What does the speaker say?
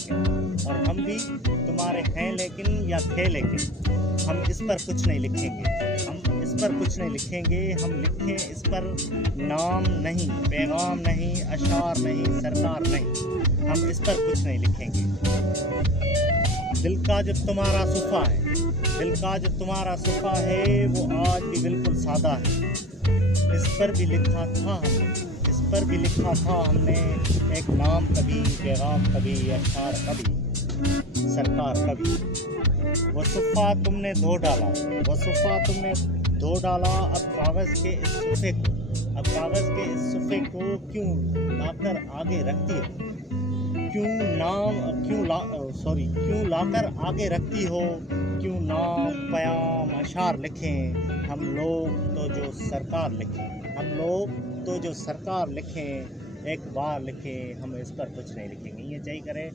लेकिन, और हम भी तुम्हारे हैं लेकिन या थे लेकिन, हम इस पर कुछ नहीं लिखेंगे, हम इस पर कुछ नहीं लिखेंगे। हम लिखें इस पर नाम नहीं, पैगाम नहीं, अशार नहीं, सरकार नहीं, हम इस पर कुछ नहीं लिखेंगे। दिल का जो तुम्हारा सुफ़ा है, दिल का जो तुम्हारा सुफ़ा है, वो आज भी बिल्कुल सादा है। इस पर भी लिखा था हमने, इस पर भी लिखा था हमने, एक नाम कभी, पैगाम कभी, अशार कभी, सरकार कभी। वो सुफ़ा तुमने धो डाला, वो सुफ़ा तुमने धो डाला, अब कागज़ के इस सुफ़े को, अब कागज़ के इस सुफ़े को क्यों लाकर आगे रखती हो, क्यों लाकर आगे रखती हो, क्यों नाम, पयाम, अशार लिखें हम लोग तो जो सरकार लिखें, हम लोग तो जो सरकार लिखें, एक बार लिखें, हम इस पर कुछ नहीं लिखेंगे। ये चाहिए करे।